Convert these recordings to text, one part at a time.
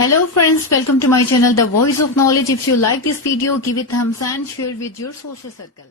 Hello friends, welcome to my channel The Voice of Knowledge. If you like this video, give it thumbs and share with your social circle.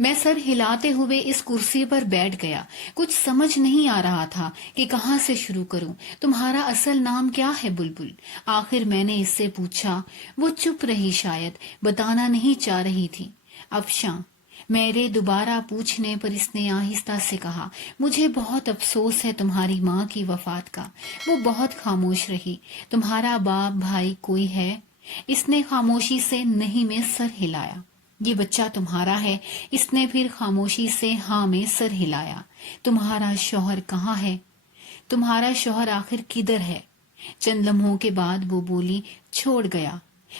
میں سر ہلاتے ہوئے اس کرسی پر بیٹھ گیا. کچھ سمجھ نہیں آ رہا تھا کہ کہاں سے شروع کروں. تمہارا اصل نام کیا ہے بلبل؟ آخر میں نے اس سے پوچھا. وہ چپ رہی، شاید بتانا نہیں چاہ رہی تھی. افشاں. میرے دوبارہ پوچھنے پر اس نے آہستہ سے کہا. مجھے بہت افسوس ہے تمہاری ماں کی وفات کا. وہ بہت خاموش رہی. تمہارا باپ بھائی کوئی ہے؟ اس نے خاموشی سے نہیں میں سر ہلایا. یہ بچہ تمہارا ہے؟ اس نے پھر خاموشی سے ہاں میں سر ہلایا. تمہارا شوہر کہاں ہے؟ تمہارا شوہر آخر کدھر ہے؟ چند لمحوں کے بعد وہ بولی. چھوڑ گیا.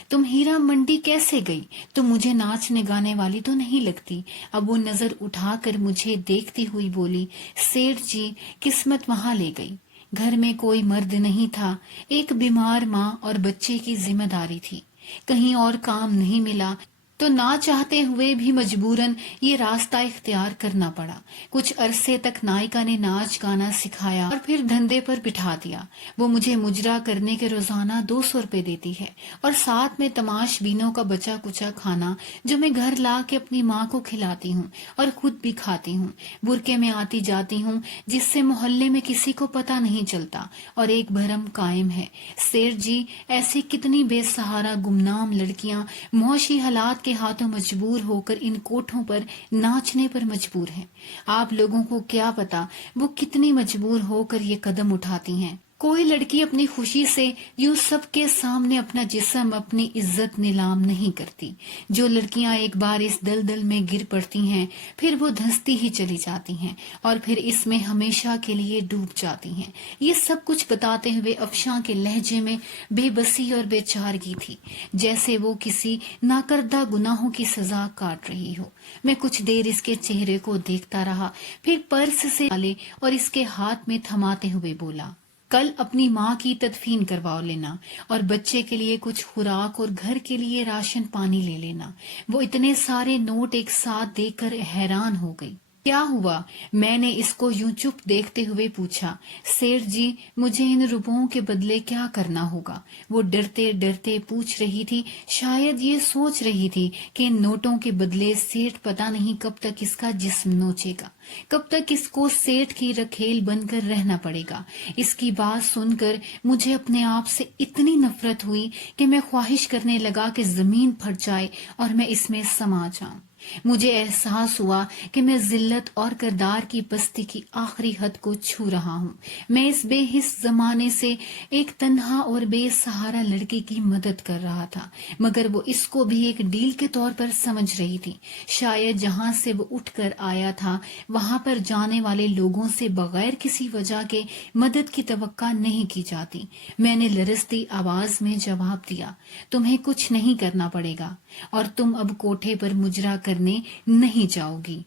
تم ہیرا منڈی کیسے گئی؟ تم مجھے ناچنے گانے والی تو نہیں لگتی. اب وہ نظر اٹھا کر مجھے دیکھتی ہوئی بولی. سیٹھ جی قسمت وہاں لے گئی. گھر میں کوئی مرد نہیں تھا. ایک بیمار ماں اور بچے کی ذمہ داری تھی. کہیں اور کام نہیں ملا تو نہ چاہتے ہوئے بھی مجبوراً یہ راستہ اختیار کرنا پڑا. کچھ عرصے تک نائکا نے ناچ گانا سکھایا اور پھر دھندے پر بٹھا دیا. وہ مجھے مجرا کرنے کے روزانہ 200 روپے دیتی ہے اور ساتھ میں تماش بینوں کا بچا کچا کھانا جو میں گھر لا کے اپنی ماں کو کھلاتی ہوں اور خود بھی کھاتی ہوں. برقعے میں آتی جاتی ہوں جس سے محلے میں کسی کو پتہ نہیں چلتا اور ایک بھرم قائم ہے. سیٹھ جی ایسی کتنی بے سہارا گمنام لڑکیاں معاشی حالات کے ہاتھوں مجبور ہو کر ان کوٹھوں پر ناچنے پر مجبور ہیں. آپ لوگوں کو کیا پتا وہ کتنی مجبور ہو کر یہ قدم اٹھاتی ہیں. کوئی لڑکی اپنی خوشی سے یوں سب کے سامنے اپنا جسم اپنی عزت نیلام نہیں کرتی. جو لڑکیاں ایک بار اس دلدل میں گر پڑتی ہیں پھر وہ دھنستی ہی چلی جاتی ہیں اور پھر اس میں ہمیشہ کے لیے ڈوب جاتی ہیں. یہ سب کچھ بتاتے ہوئے افشاں کے لہجے میں بے بسی اور بے چارگی تھی، جیسے وہ کسی ناکردہ گناہوں کی سزا کاٹ رہی ہو. میں کچھ دیر اس کے چہرے کو دیکھتا رہا، پھر پرس سے نکالے اور اس کے ہاتھ میں تھماتے ہوئے بولا. کل اپنی ماں کی تدفین کروا لینا اور بچے کے لیے کچھ خوراک اور گھر کے لیے راشن پانی لے لینا. وہ اتنے سارے نوٹ ایک ساتھ دیکھ کر حیران ہو گئی. کیا ہوا؟ میں نے اس کو یوں چپ دیکھتے ہوئے پوچھا. سیٹھ جی مجھے ان روپوں کے بدلے کیا کرنا ہوگا؟ وہ ڈرتے ڈرتے پوچھ رہی تھی. شاید یہ سوچ رہی تھی کہ ان نوٹوں کے بدلے سیٹھ پتہ نہیں کب تک اس کا جسم نوچے گا، کب تک اس کو سیٹھ کی رکھیل بن کر رہنا پڑے گا. اس کی بات سن کر مجھے اپنے آپ سے اتنی نفرت ہوئی کہ میں خواہش کرنے لگا کہ زمین پھٹ جائے اور میں اس میں سما جاؤں. مجھے احساس ہوا کہ میں ذلت اور کردار کی پستی کی آخری حد کو چھو رہا ہوں. میں اس بے حس زمانے سے ایک تنہا اور بے سہارا لڑکی کی مدد کر رہا تھا، مگر وہ اس کو بھی ایک ڈیل کے طور پر سمجھ رہی تھی. شاید جہاں سے وہ اٹھ کر آیا تھا وہاں پر جانے والے لوگوں سے بغیر کسی وجہ کے مدد کی توقع نہیں کی جاتی. میں نے لرزتی آواز میں جواب دیا. تمہیں کچھ نہیں کرنا پڑے گا اور تم اب کوٹھے پر مجرا کرنے نہیں جاؤ گی.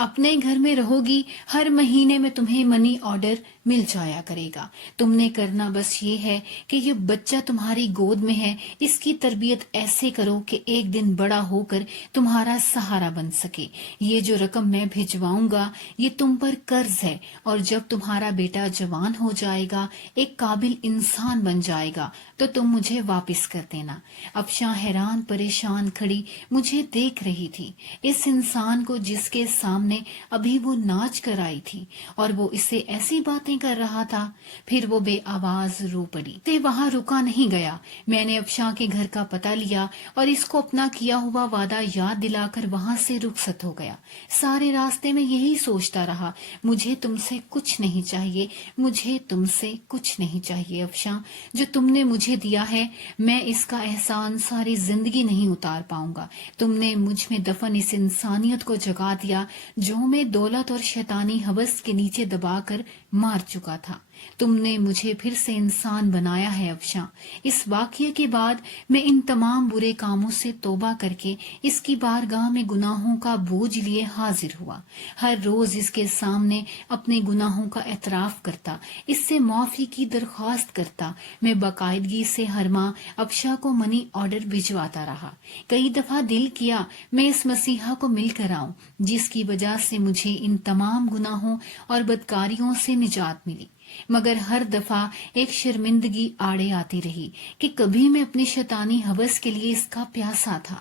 اپنے گھر میں رہو گی. ہر مہینے میں تمہیں منی آرڈر مل جایا کرے گا. تم نے کرنا بس یہ ہے کہ یہ بچہ تمہاری گود میں ہے، اس کی تربیت ایسے کرو کہ ایک دن بڑا ہو کر تمہارا سہارا بن سکے. یہ جو رقم میں بھجواؤں گا یہ تم پر قرض ہے، اور جب تمہارا بیٹا جوان ہو جائے گا، ایک قابل انسان بن جائے گا تو تم مجھے واپس کر دینا. افشاں حیران پریشان کھڑی مجھے دیکھ رہی تھی. اس انسان کو جس کے سامنے ابھی وہ ناچ کر آئی تھی اور وہ اسے ایسی باتیں کر رہا تھا. پھر وہ بے آواز رو پڑی. وہاں رکا نہیں گیا. میں نے افشاں کے گھر کا پتہ لیا اور اس کو اپنا کیا ہوا وعدہ یاد دلا کر وہاں سے رخصت ہو گیا. سارے راستے میں یہی سوچتا رہا، مجھے تم سے کچھ نہیں چاہیے، مجھے تم سے کچھ نہیں چاہیے افشاں. جو تم نے مجھے دیا ہے میں اس کا احسان ساری زندگی نہیں اتار پاؤں گا. تم نے مجھ میں دفن اس انسانیت کو جگا دیا جو میں دولت اور شیطانی ہوس کے نیچے دبا کر مار چکا تھا. تم نے مجھے پھر سے انسان بنایا ہے افشاں. اس واقعے کے بعد میں ان تمام برے کاموں سے توبہ کر کے اس کی بارگاہ میں گناہوں کا بوجھ لیے حاضر ہوا. ہر روز اس کے سامنے اپنے گناہوں کا اعتراف کرتا، اس سے معافی کی درخواست کرتا. میں باقاعدگی سے ہر ماہ افشاں کو منی آرڈر بھجواتا رہا. کئی دفعہ دل کیا میں اس مسیحا کو مل کر آؤں جس کی وجہ سے مجھے ان تمام گناہوں اور بدکاریوں سے نجات ملی، مگر ہر دفعہ ایک شرمندگی آڑے آتی رہی کہ کبھی میں اپنی شیطانی ہوس کے لیے اس کا پیاسا تھا.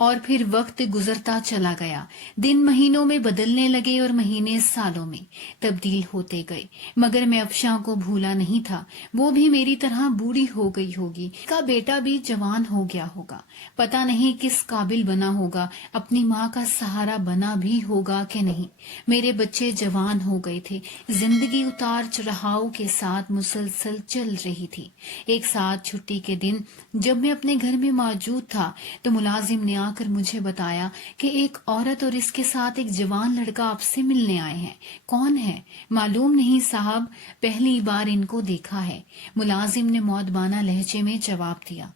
اور پھر وقت گزرتا چلا گیا، دن مہینوں میں بدلنے لگے اور مہینے سالوں میں تبدیل ہوتے گئے، مگر میں افشاں کو بھولا نہیں تھا۔ وہ بھی میری طرح بوڑھی ہو گئی ہوگی، اس کا بیٹا بھی جوان ہو گیا ہوگا، پتہ نہیں کس قابل بنا ہوگا، اپنی ماں کا سہارا بنا بھی ہوگا کہ نہیں۔ میرے بچے جوان ہو گئے تھے، زندگی اتار چڑھاؤ کے ساتھ مسلسل چل رہی تھی۔ ایک ساتھ چھٹی کے دن جب میں اپنے گھر میں موجود تھا تو ملازم نے آ کر مجھے بتایا کہ ایک عورت اور اس کے ساتھ ایک جوان لڑکا آپ سے ملنے آئے ہیں۔ کون ہے؟ معلوم نہیں صاحب، پہلی بار ان کو دیکھا ہے، ملازم نے مؤدبانہ لہجے میں جواب دیا۔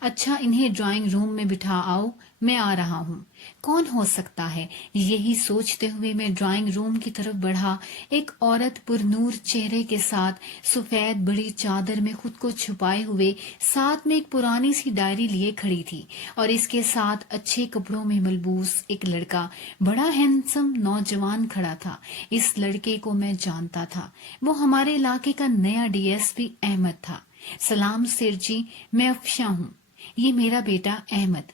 اچھا، انہیں ڈرائنگ روم میں بٹھا آؤ، میں آ رہا ہوں۔ کون ہو سکتا ہے؟ یہی سوچتے ہوئے میں ڈرائنگ روم کی طرف بڑھا۔ ایک عورت پرنور چہرے کے ساتھ سفید بڑی چادر میں خود کو چھپائے ہوئے ساتھ میں ایک پرانی سی ڈائری لیے کھڑی تھی، اور اس کے ساتھ اچھے کپڑوں میں ملبوس ایک لڑکا، بڑا ہینڈسم نوجوان کھڑا تھا۔ اس لڑکے کو میں جانتا تھا، وہ ہمارے علاقے کا نیا ڈی ایس پی احمد تھا۔ سلام سیٹھ جی، میں افشاں ہوں، یہ میرا بیٹا احمد۔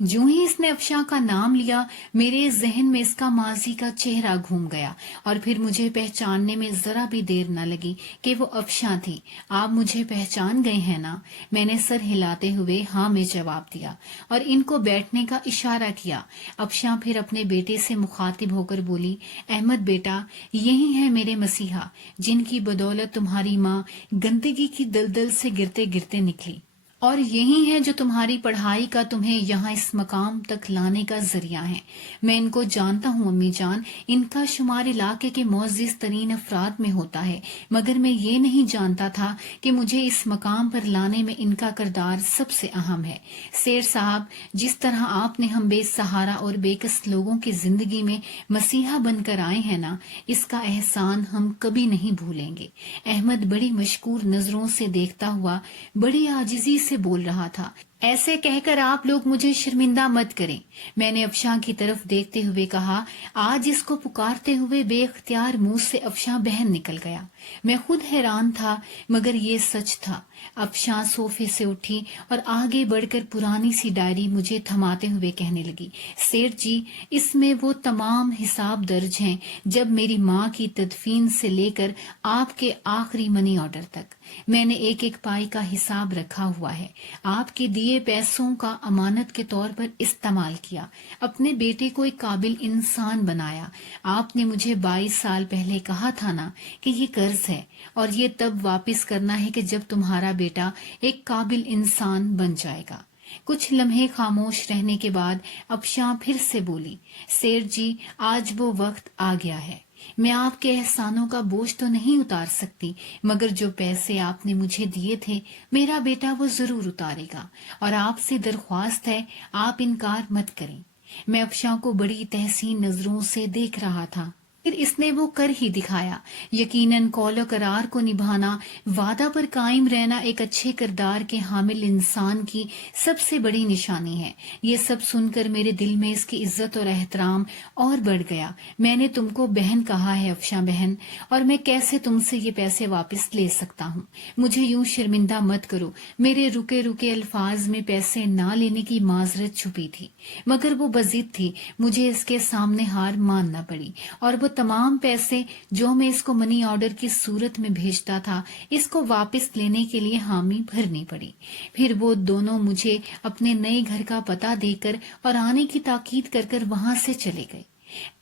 جو ہی اس نے افشاں کا نام لیا، میرے ذہن میں اس کا ماضی کا چہرہ گھوم گیا، اور پھر مجھے پہچاننے میں ذرا بھی دیر نہ لگی کہ وہ افشاں تھی۔ آپ مجھے پہچان گئے ہیں نا؟ میں نے سر ہلاتے ہوئے ہاں میں جواب دیا اور ان کو بیٹھنے کا اشارہ کیا۔ افشاں پھر اپنے بیٹے سے مخاطب ہو کر بولی، احمد بیٹا، یہی ہے میرے مسیحا جن کی بدولت تمہاری ماں گندگی کی دلدل سے گرتے گرتے نکلی، اور یہی ہے جو تمہاری پڑھائی کا تمہیں یہاں اس مقام تک لانے کا ذریعہ ہے۔ میں ان کو جانتا ہوں امی جان، ان کا شمار علاقے کے معزز ترین افراد میں ہوتا ہے، مگر میں یہ نہیں جانتا تھا کہ مجھے اس مقام پر لانے میں ان کا کردار سب سے اہم ہے۔ سیٹھ صاحب، جس طرح آپ نے ہم بے سہارا اور بے کس لوگوں کی زندگی میں مسیحا بن کر آئے ہیں نا، اس کا احسان ہم کبھی نہیں بھولیں گے۔ احمد بڑی مشکور نظروں سے دیکھتا ہوا بڑی عاجزی سے بول رہا تھا، ایسے کہہ کر آپ لوگ مجھے شرمندہ مت کریں۔ میں نے افشاں کی طرف دیکھتے ہوئے کہا۔ آج اس کو پکارتے ہوئے بے اختیار منہ سے افشاں بہن نکل گیا۔ میں خود حیران تھا، مگر یہ سچ تھا۔ افشاں صوفے سے اٹھی اور آگے بڑھ کر پرانی سی ڈائری مجھے تھماتے ہوئے کہنے لگی، سیٹھ جی، اس میں وہ تمام حساب درج ہیں جب میری ماں کی تدفین سے لے کر آپ کے آخری منی آرڈر تک۔ میں نے ایک ایک پائی کا حساب رکھا ہوا ہے۔ آپ کے دیے پیسوں کا امانت کے طور پر استعمال کیا، اپنے بیٹے کو ایک قابل انسان بنایا۔ آپ نے مجھے 22 سال پہلے کہا تھا نا کہ یہ قرض ہے، اور یہ تب واپس کرنا ہے کہ جب تمہارا بیٹا ایک قابل انسان بن جائے گا۔ کچھ لمحے خاموش رہنے کے بعد افشاں پھر سے بولی، سیٹھ جی، آج وہ وقت آ گیا ہے۔ میں آپ کے احسانوں کا بوجھ تو نہیں اتار سکتی، مگر جو پیسے آپ نے مجھے دیے تھے میرا بیٹا وہ ضرور اتارے گا، اور آپ سے درخواست ہے آپ انکار مت کریں۔ میں افشاں کو بڑی تحسین نظروں سے دیکھ رہا تھا، پھر اس نے وہ کر ہی دکھایا۔ یقیناً قول و قرار کو نبھانا، وعدہ پر قائم رہنا ایک اچھے کردار کے حامل انسان کی سب سے بڑی نشانی ہے۔ یہ سب سن کر میرے دل میں اس کی عزت اور احترام اور بڑھ گیا۔ میں نے تم کو بہن کہا ہے افشاں بہن، اور میں کیسے تم سے یہ پیسے واپس لے سکتا ہوں؟ مجھے یوں شرمندہ مت کرو۔ میرے رکے رکے الفاظ میں پیسے نہ لینے کی معذرت چھپی تھی، مگر وہ بضد تھی، مجھے اس کے سامنے ہار ماننا پڑی، اور وہ تمام پیسے جو میں اس کو منی آرڈر کی صورت میں بھیجتا تھا اس کو واپس لینے کے لیے حامی بھرنی پڑی۔ پھر وہ دونوں مجھے اپنے نئے گھر کا پتہ دے کر اور آنے کی تاکید کر کر وہاں سے چلے گئے۔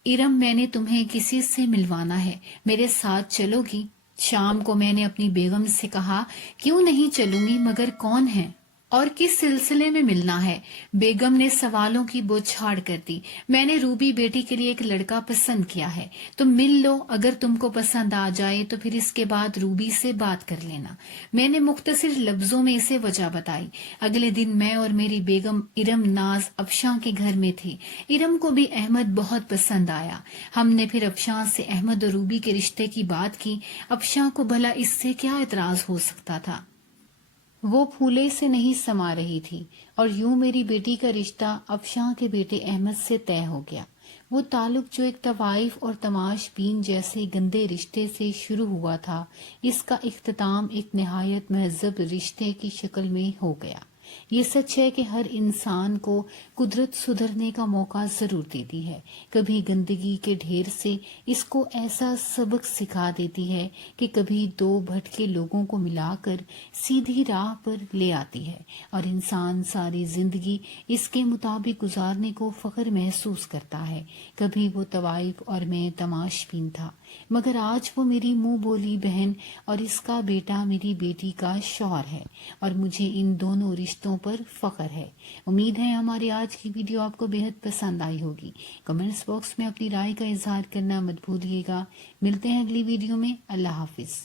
ارم، میں نے تمہیں کسی سے ملوانا ہے، میرے ساتھ چلو گی؟ شام کو میں نے اپنی بیگم سے کہا، کیوں نہیں چلوں گی، مگر کون ہے اور کس سلسلے میں ملنا ہے؟ بیگم نے سوالوں کی بوچھاڑ کر دی۔ میں نے روبی بیٹی کے لیے ایک لڑکا پسند کیا ہے، تم مل لو، اگر تم کو پسند آ جائے تو پھر اس کے بعد روبی سے بات کر لینا۔ میں نے مختصر لفظوں میں اسے وجہ بتائی۔ اگلے دن میں اور میری بیگم ارم ناز افشاں کے گھر میں تھے۔ ارم کو بھی احمد بہت پسند آیا۔ ہم نے پھر افشاں سے احمد اور روبی کے رشتے کی بات کی۔ افشاں کو بھلا اس سے کیا اعتراض ہو سکتا تھا؟ وہ پھولے سے نہیں سما رہی تھی، اور یوں میری بیٹی کا رشتہ افشاں کے بیٹے احمد سے طے ہو گیا۔ وہ تعلق جو ایک طوائف اور تماش بین جیسے گندے رشتے سے شروع ہوا تھا، اس کا اختتام ایک نہایت مہذب رشتے کی شکل میں ہو گیا۔ یہ سچ ہے کہ ہر انسان کو قدرت سدھرنے کا موقع ضرور دیتی ہے. کبھی گندگی کے ڈھیر سے اس کو ایسا سبق سکھا دیتی ہے کہ کبھی دو بھٹکے لوگوں کو ملا کر سیدھی راہ پر لے آتی ہے اور انسان ساری زندگی اس کے مطابق گزارنے کو فخر محسوس کرتا ہے. کبھی وہ طوائف اور میں تماش بین تھا، مگر آج وہ میری منہ بولی بہن اور اس کا بیٹا میری بیٹی کا شوہر ہے اور مجھے ان دونوں رشتوں پر فخر ہے. امید ہے ہماری آج کی ویڈیو آپ کو بہت پسند آئی ہوگی. کمنٹس باکس میں اپنی رائے کا اظہار کرنا مت بھولیے گا. ملتے ہیں اگلی ویڈیو میں. اللہ حافظ.